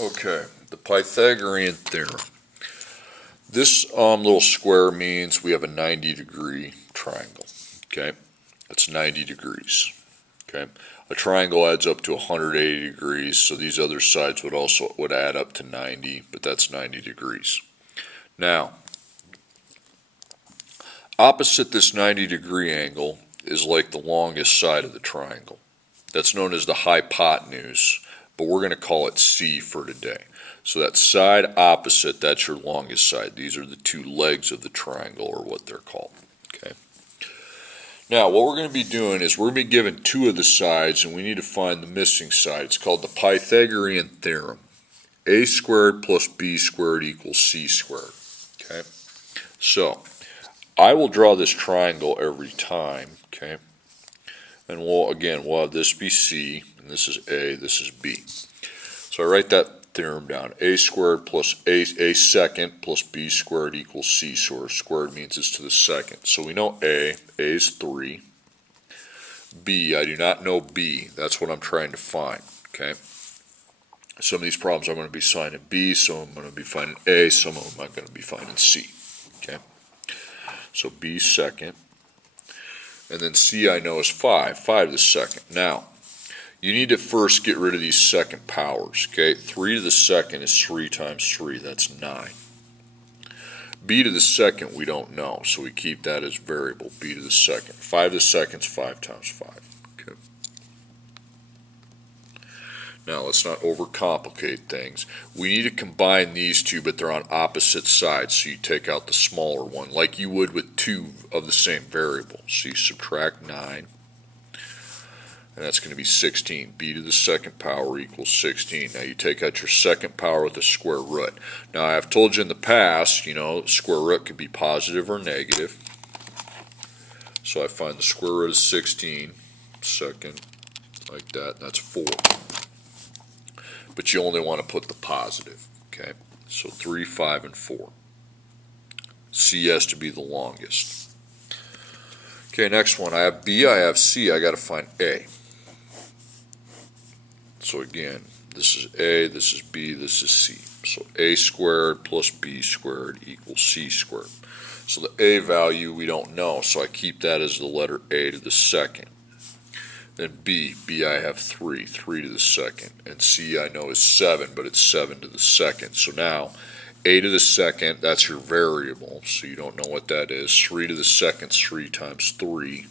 Okay, the Pythagorean Theorem. This little square means we have a 90-degree triangle. Okay, that's 90 degrees. Okay, a triangle adds up to 180 degrees, so these other sides would add up to 90, but that's 90 degrees. Now, opposite this 90-degree angle is like the longest side of the triangle. That's known as the hypotenuse, but we're going to call it C for today. So that side opposite, that's your longest side. These are the two legs of the triangle, or what they're called. Okay. Now, what we're going to be doing is we're going to be given two of the sides, and we need to find the missing side. It's called the Pythagorean Theorem. A squared plus B squared equals C squared. Okay. So, I will draw this triangle every time. Okay. And we'll have this be C, and this is A, this is B. So I write that theorem down. A squared plus A second plus B squared equals C. So squared means it's to the second. So we know A is 3. B, I do not know B. That's what I'm trying to find. Okay. Some of these problems I'm going to be finding B, some I'm going to be finding A, some of them I'm going to be finding C. Okay. So B second. And then C I know is 5. 5 to the second. Now, you need to first get rid of these second powers. Okay, 3 to the second is 3 times 3. That's 9. B to the second we don't know, so we keep that as variable. B to the second. 5 to the second is 5 times 5. Okay. Now, let's not overcomplicate things. We need to combine these two, but they're on opposite sides, so you take out the smaller one, like you would with two of the same variable. So you subtract 9, and that's going to be 16. B to the second power equals 16. Now, you take out your second power with the square root. Now, I've told you in the past, square root could be positive or negative. So I find the square root of 16, second, like that, that's 4. But you only want to put the positive, okay? So 3, 5, and 4. C has to be the longest. Okay, next one. I have B, I have C. I got to find A. So again, this is A, this is B, this is C. So A squared plus B squared equals C squared. So the A value we don't know, so I keep that as the letter A to the second. Then B I have 3 to the second, and C I know is 7, but it's 7 to the second. So now, A to the second, that's your variable, so you don't know what that is. 3 to the second is 3 times 3,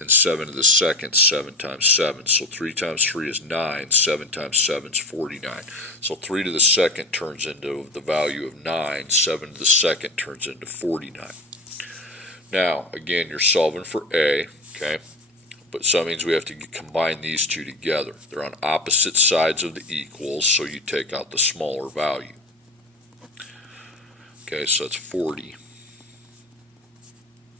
and 7 to the second, 7 times 7. So 3 times 3 is 9, 7 times 7 is 49. So 3 to the second turns into the value of 9, 7 to the second turns into 49. Now, again, you're solving for A, okay? But so that means we have to combine these two together. They're on opposite sides of the equals, so you take out the smaller value. Okay, so that's 40.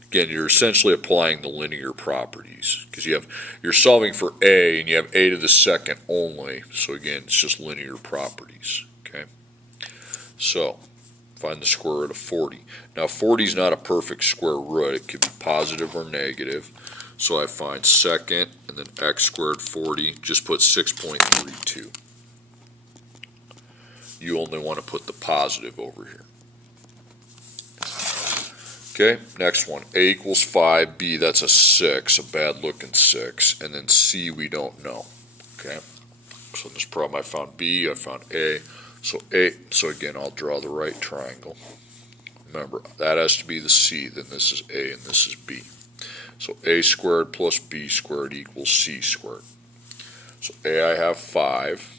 Again, you're essentially applying the linear properties because you're solving for A and you have A to the second only. So again, it's just linear properties. Okay, so find the square root of 40. Now 40 is not a perfect square root. It could be positive or negative. So I find second, and then x squared 40, just put 6.32. You only want to put the positive over here. Okay, next one. A equals 5, B, that's a 6, a bad looking 6, and then C we don't know. Okay, so in this problem I found B, I found A, so again I'll draw the right triangle. Remember, that has to be the C, then this is A and this is B. So A squared plus B squared equals C squared. So A I have 5,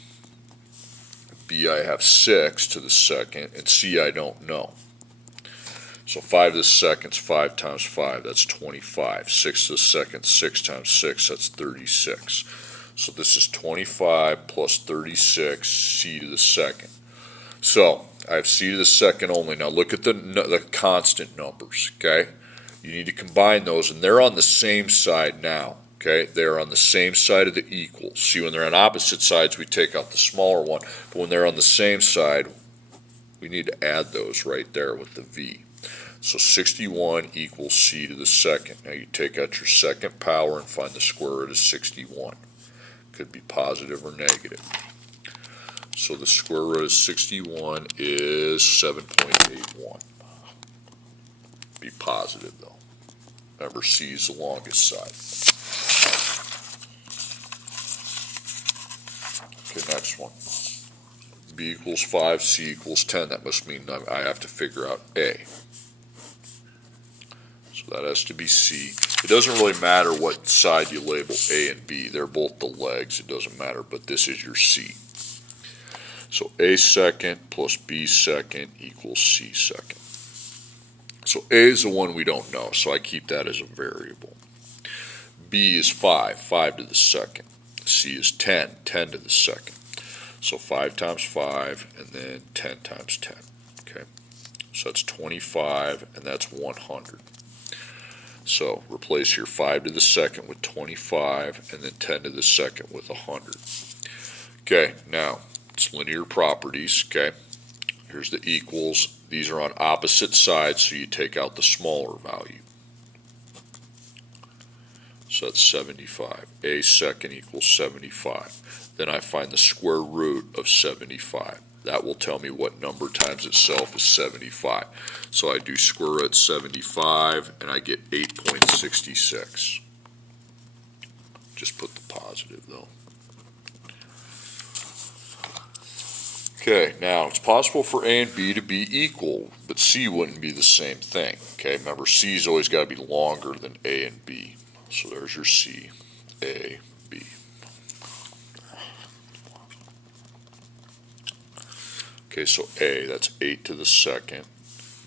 B I have 6 to the second, and C I don't know. So 5 to the second is 5 times 5, that's 25. 6 to the second, 6 times 6, that's 36. So this is 25 plus 36, C to the second. So I have C to the second only. Now look at the constant numbers, okay? You need to combine those, and they're on the same side now. Okay, they're on the same side of the equals. See, when they're on opposite sides, we take out the smaller one. But when they're on the same side, we need to add those right there with the V. So 61 equals C to the second. Now you take out your second power and find the square root of 61. Could be positive or negative. So the square root of 61 is 7.81. Be positive though. Remember, C is the longest side. Okay, next one. B equals 5, C equals 10. That must mean I have to figure out A. So that has to be C. It doesn't really matter what side you label A and B. They're both the legs. It doesn't matter, but this is your C. So A second plus B second equals C second. So A is the one we don't know, so I keep that as a variable. B is 5, 5 to the second. C is 10, 10 to the second. So 5 times 5, and then 10 times 10. Okay, so that's 25, and that's 100. So replace your 5 to the second with 25, and then 10 to the second with 100. Okay, now it's linear properties. Okay, here's the equals. These are on opposite sides, so you take out the smaller value. So that's 75. A second equals 75. Then I find the square root of 75. That will tell me what number times itself is 75. So I do square root 75, and I get 8.66. Just put the positive though. Okay, now it's possible for A and B to be equal, but C wouldn't be the same thing. Okay, remember C's always got to be longer than A and B. So there's your C, A, B. Okay, so A, that's 8 to the second.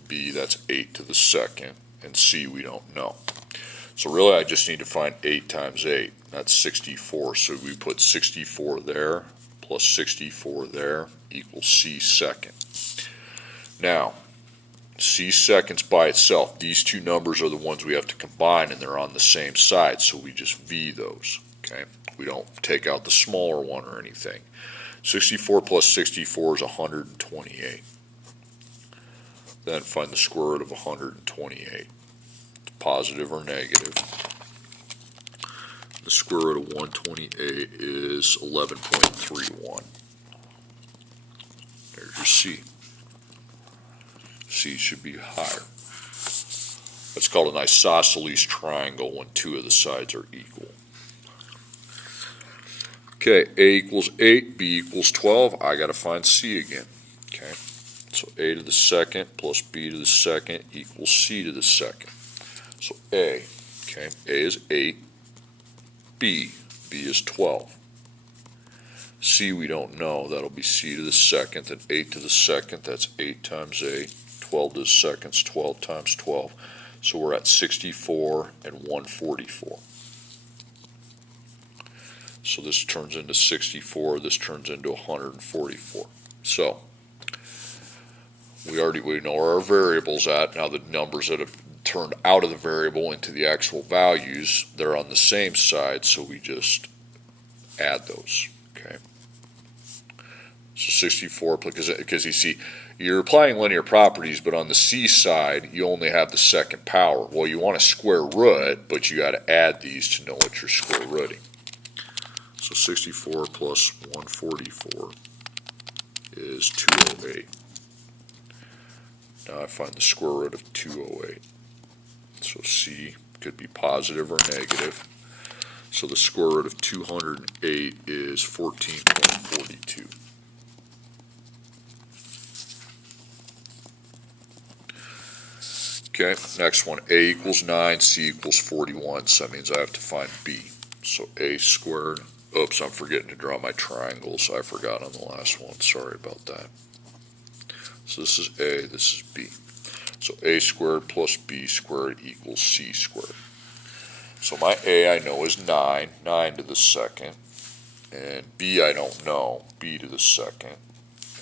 B, that's 8 to the second. And C, we don't know. So really, I just need to find 8 times 8. That's 64. So we put 64 there plus 64 there equals C second. Now, C seconds by itself, these two numbers are the ones we have to combine, and they're on the same side, so we just V those. Okay, we don't take out the smaller one or anything. 64 plus 64 is 128. Then find the square root of 128. Positive or negative. The square root of 128 is 11.31. There's your C. C should be higher. That's called an isosceles triangle when two of the sides are equal. Okay, A equals 8, B equals 12. I got to find C again. Okay, so A to the second plus B to the second equals C to the second. So A, okay, A is 8, B is 12. C we don't know, that'll be C to the second, then 8 to the second, that's 8 times 8, 12 to the second, 12 times 12. So we're at 64 and 144. So this turns into 64, this turns into 144. So we know where our variable's at. Now the numbers that have turned out of the variable into the actual values, they're on the same side, so we just add those. Okay. So 64, because you see, you're applying linear properties, but on the C side, you only have the second power. Well, you want to square root, but you got to add these to know what you're square rooting. So 64 plus 144 is 208. Now I find the square root of 208. So C could be positive or negative. So the square root of 208 is 14.42. Okay, next one, A equals 9, C equals 41, so that means I have to find B. So A squared, oops, I'm forgetting to draw my triangles, I forgot on the last one, sorry about that. So this is A, this is B. So A squared plus B squared equals C squared. So my A I know is 9, 9 to the second, and B I don't know, B to the second,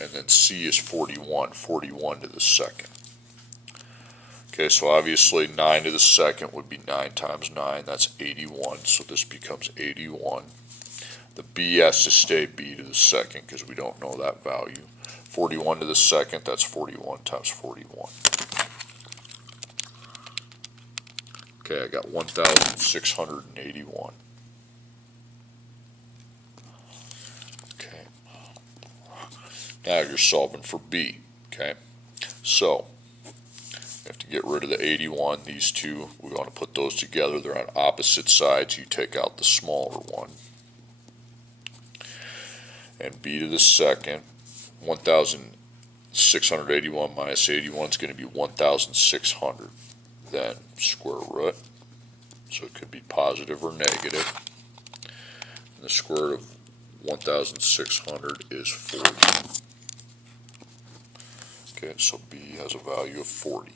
and then C is 41, 41 to the second. Okay, so obviously 9 to the second would be 9 times 9, that's 81, so this becomes 81. The B has to stay B to the second because we don't know that value. 41 to the second, that's 41 times 41. Okay, I got 1,681. Okay. Now you're solving for b, okay? So, you have to get rid of the 81. These two, we want to put those together. They're on opposite sides. You take out the smaller one. And b to the second, 1,681 minus 81 is going to be 1,600. Then square root, so it could be positive or negative. And the square root of 1,600 is 40. Okay, so b has a value of 40.